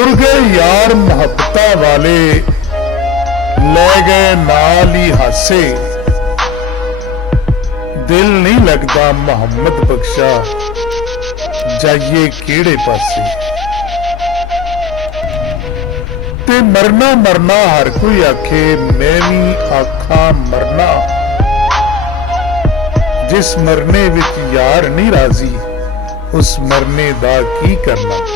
तुर गए यार मोहब्बता वाले, ले गए नाल ही हासे। दिल नहीं लगता मोहम्मद बख्शा, जाइए केड़े पासे। ते मरना मरना हर कोई आखे, मैं भी आखा मरना। जिस मरने विच यार नहीं राजी, उस मरने दा की करना।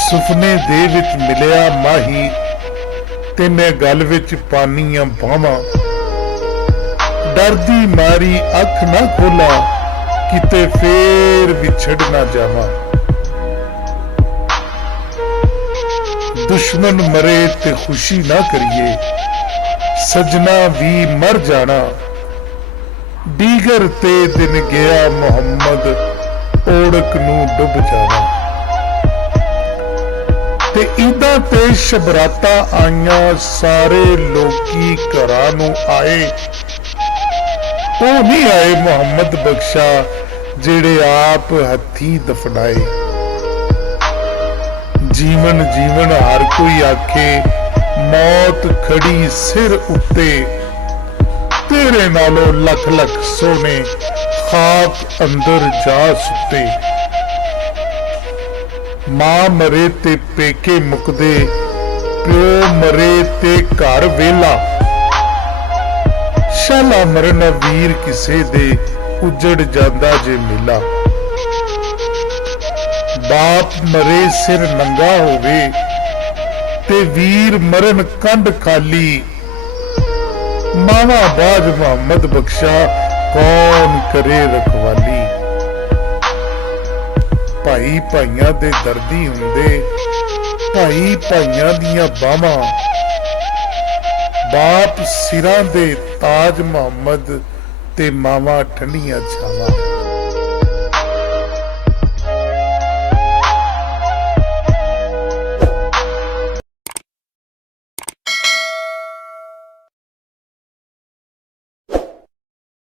सुपने दे विच मिलिया माही, ते मैं गल विच पानियां बावां। डरदी मारी अख ना खोला, किते फेर विछड़ ना जावां। दुश्मन मरे ते खुशी ना करिए, सजना भी मर जाना। दीगर ते दिन गया मुहम्मद, ओड़क नू डुब जाना। ते ईदा ते शबराता आईयां, सारे लोकी घरां नू आए। ओ नहीं आए मुहम्मद बख्शा, जेड़े आप हथी दफनाए। जीवन जीवन हर कोई आखे, मौत खड़ी सिर उत्ते। तेरे नालों लख लख सोने, खाक अंदर जा सुते। मां मरे ते पेके मुकदे, प्यो मरे ते घर वेला। शाला मरन वीर किसे दे, उजड़ जांदा जे मेला। बाप मरे सिर नंगा होवे, ते वीर मरन कंध खाली। मावा बाज मोहम्मद बख्शा, कौन करे रखवाली। भाई भाइयां दे दर्दी हुंदे, भाई भाइयां दियां बावां। बाप सिरां दे ताज मोहम्मद, ते मावा ठंडियां छावां।